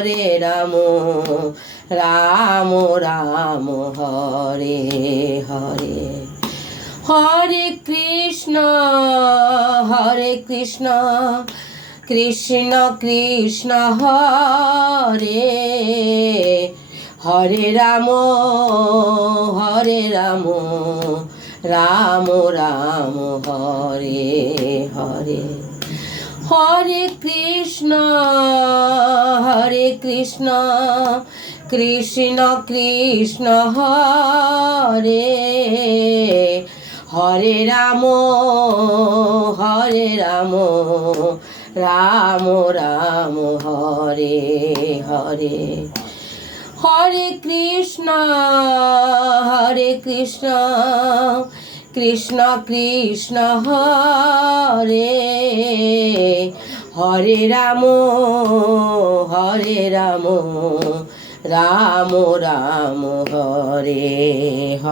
Hare Ram Ram Ram Hare Hare. Hare Krishna Krishna Krishna Hare Hare Ram Ram Ram Hare Hare. Hare Krishna Krishna Krishna Hare Hare Ram Ram Ram Hare Hare. Hare Krishna Krishna Krishna Hare Hare Ram Ram Ram Hare Hare.